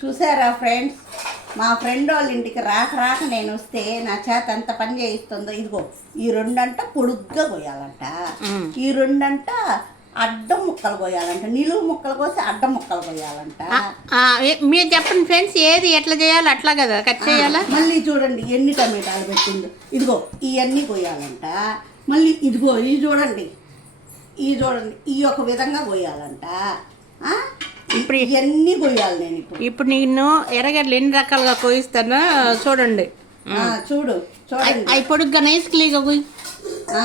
చూసారా ఫ్రెండ్స్ మా ఫ్రెండ్ వాళ్ళ ఇంటికి రాక రాక నేను వస్తే నా చేత ఎంత పని చేయిస్తుందో ఇదిగో ఈ రెండంట పొడుగ్గా పోయాలంట. ఈ రెండంట అడ్డం ముక్కలు పోయాలంట. నిలువు ముక్కలు కోసి అడ్డం ముక్కలు పోయాలంట. మీరు చెప్పండి ఫ్రెండ్స్ ఏది ఎట్లా చేయాలో అట్లా కదా కట్ చేయాలా? మళ్ళీ చూడండి ఎన్ని టమాటాలు పెట్టిందో. ఇదిగో ఇవన్నీ పోయాలంట. మళ్ళీ ఇదిగో ఇవి చూడండి. ఇవి చూడండి ఈ ఒక విధంగా పోయాలంట? ఇప్పుడు ఇవన్నీ పోయాలి నేను ఇప్పుడు. ఇప్పుడు నేను ఎర్రగడ్డలు ఎన్ని రకాలుగా కోయిస్తానో చూడండి. చూడు చూడండి. అవి పొడుగ్గా నైస్ క్లీగా ఆ,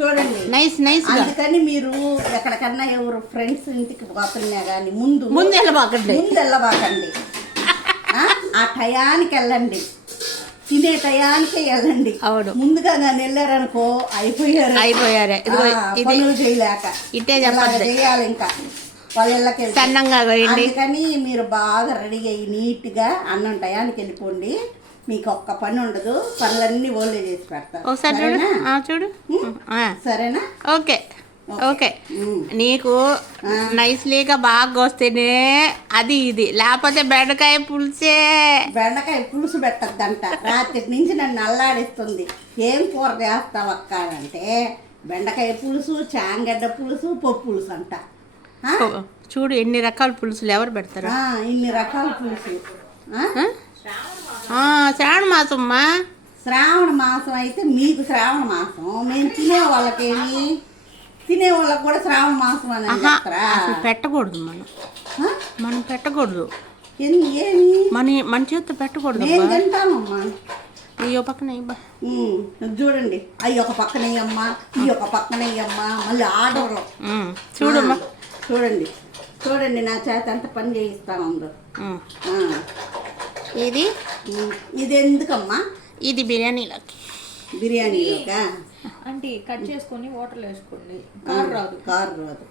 చూడండి. నైస్ నైస్ అందుకని మీరు ఎక్కడికన్నా ఎవరు ఫ్రెండ్స్ ఇంటికి పోతున్నా కానీ ముందు ముందు వెళ్ళబాకండి. ముందు వెళ్ళబాకండి. ఆ, టయానికి వెళ్ళండి. తినే టయానికే వెళ్ళండి. అవును. ముందుగా నేను వెళ్ళారనుకో అయిపోయారు. అయిపోయారే. ఇదిగో చేయలేక. ఇట్టే చెప్పద్దు చేయాలి ఇంకా. వాళ్ళ ఇళ్ళకి వెళ్తే. సన్నంగా కోయండి అందుకని మీరు బాగా రెడీ అయ్యి నీట్గా అన్నం టయానికి వెళ్ళిపోండి. మీకు ఒక్క పని ఉండదు. పనులన్నీ ఓళ్ళే చేసి పెడతారు. ఒకసారి చూడు. సరేనా? చూడు. ఓకే. ఓకే. నీకు నైస్లీగా బాగా వస్తేనే అది ఇది. లేకపోతే బెండకాయ పులిసే. బెండకాయ పులుసు పెట్టద్దంట. రాత్రి నుంచి నన్ను అల్లాడిస్తుంది. ఏం కూర చేస్తావు అక్క అంటే బెండకాయ పులుసు చాంగడ్డ పులుసు పప్పు పులుసు అంట. చూడు ఎన్ని రకాల పులుసులు ఎవరు పెడతారు? ఇన్ని రకాల పులుసు ఆ? ఆ? ఆ, శ్రావణ శ్రావణ మాసం అయితే మీకు శ్రావణ మాసం. మేము తినే వాళ్ళకేమి? తినే వాళ్ళకి కూడా శ్రావణ మాసం అని అసలు పెట్టకూడదు మనం? మనం పెట్టకూడదు. ఏమి? మన మన చేత్తో పెట్టకూడదు నేను తింటామమ్మా. అయ్యో పక్కన చూడండి. అవి ఒక పక్కన అమ్మా ఈ ఒక పక్కన అమ్మా మళ్ళీ ఆర్డర్లు ఉమ్, చూడమ్మా. చూడండి. చూడండి నా చేత ఎంత పని చేయిస్తా ఉందో ఇది ఇది ఎందుకమ్మా? ఇది బిర్యానీలోకి. బిర్యానీలోకా? అంటే కట్ చేసుకొని వాటర్లో వేసుకోండి. కారు రాదు. కారు రాదు.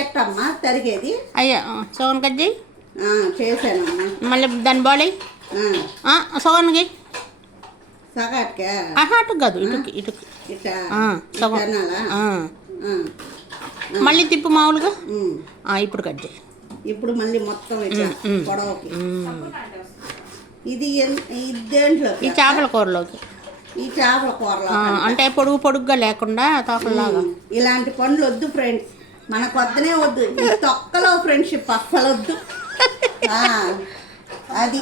ఎట్టమ్మా తరిగేది? అయ్యా సోన్ కజ్జి ఆ, చేశానమ్మా. మళ్ళీ దాని బాడీ ఆ, సోన్కి సగాట్కా? అటు కాదు ఇటుకి ఇటుకి. ఇట్ట ఆ, సగం. మళ్ళీ తిప్పు మామూలుగా? ఇప్పుడు కట్ చేయి. ఇప్పుడు మళ్ళీ మొత్తం. పొడవకి. ఇది దేంట్లో ఈ చేపల కూరలోకి. ఈ చేపల కూరలో అంటే. పొడుగు పొడుగ్గా లేకుండా తోకలాగా ఇలాంటి పనులు వద్దు ఫ్రెండ్స్ మనకు వద్దనే వద్దు. తొక్కలో ఫ్రెండ్షిప్ అస్సలు వద్దు. ఆ, అది.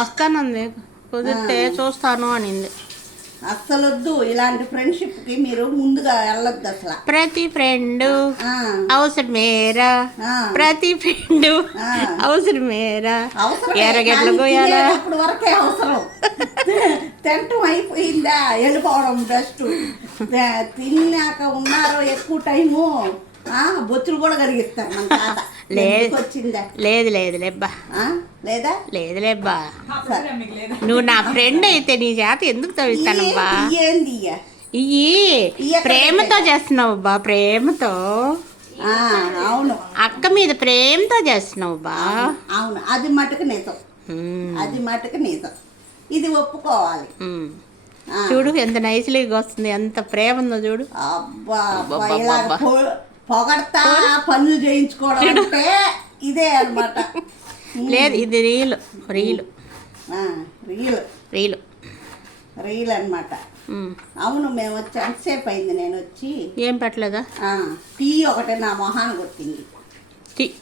వస్తానంది. కుదిరితే చూస్తాను అనింది. అస్సలు వద్దు ఇలాంటి ఫ్రెండ్షిప్కి మీరు ముందుగా వెళ్ళొద్దు అసలు. ప్రతి ఫ్రెండ్ అవసరమేరా. ప్రతి ఫ్రెండ్. అవసరమేరా? ఎర్రగడ్డలు కానీ కోయాలా? తినేటప్పుడు వరకే అవసరం. తినటం అయిపోయిందా? వెళ్ళిపోవడం బెస్ట్. తిన్నాక ఉన్నారో ఎక్కువ టైము ఆ, బొచ్చులు కూడా కరిగిస్తారు మన తాత. లేదు. లేదు లేదు లేబ్బా. లేదా? లేదు లేబ్బా. నువ్వు నా ఫ్రెండ్ అయితే నీ చేత ఎందుకు తవ్విస్తానబ్బా ఇయ్య? ప్రేమతో చేస్తున్నావు బా ప్రేమతో. అవును. అక్క మీద ప్రేమతో చేస్తున్నావు బా అవును. అది మటుకు నిజం. ఉమ్, అది మటుకు నిజం. ఇది ఒప్పుకోవాలి. చూడు ఎంత నైస్లీగా వస్తుంది ఎంత ప్రేమ ఉందో చూడు. అబ్బా పొగడతా పనులు చేయించుకోవడం అంటే ఇదే అన్నమాట. లేదు ఇది reel reel. Reel. Reel. Reel అన్నమాట. ఉమ్. అవును మేము వచ్చి ఎంతసేపు అయింది నేను వచ్చి? ఏం పెట్టలేదా? టీ ఒకటి నా మొహాన్ని కొట్టింది. టీ.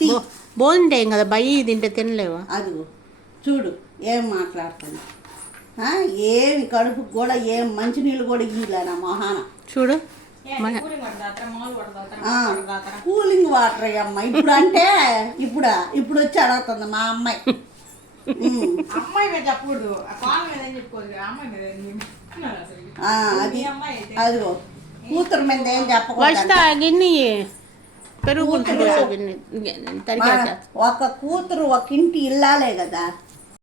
టీ. బో- భోజనం చేయం కదా బయ్యి తింటే తినలేవా? అది చూడు ఏం మాట్లాడుతుంది? ఆ, ఏమి కడుపుకి కూడా ఏం మంచినీళ్ళు కూడా ఇయ్యలే నా మొహాన. చూడు. కూలింగ్ వాటర్ అమ్మ. ఇప్పుడు అంటే ఇప్పుడు ఇప్పుడు వచ్చి అడుగుతుంది మా అమ్మాయి. అమ్మాయి మీద చెప్పకూడదు. అది అదిగో కూతురు మీద ఏం చెప్పకూడదు పెరుగు ఒక కూతురు ఒక ఇంటి ఇల్లాలే కదా.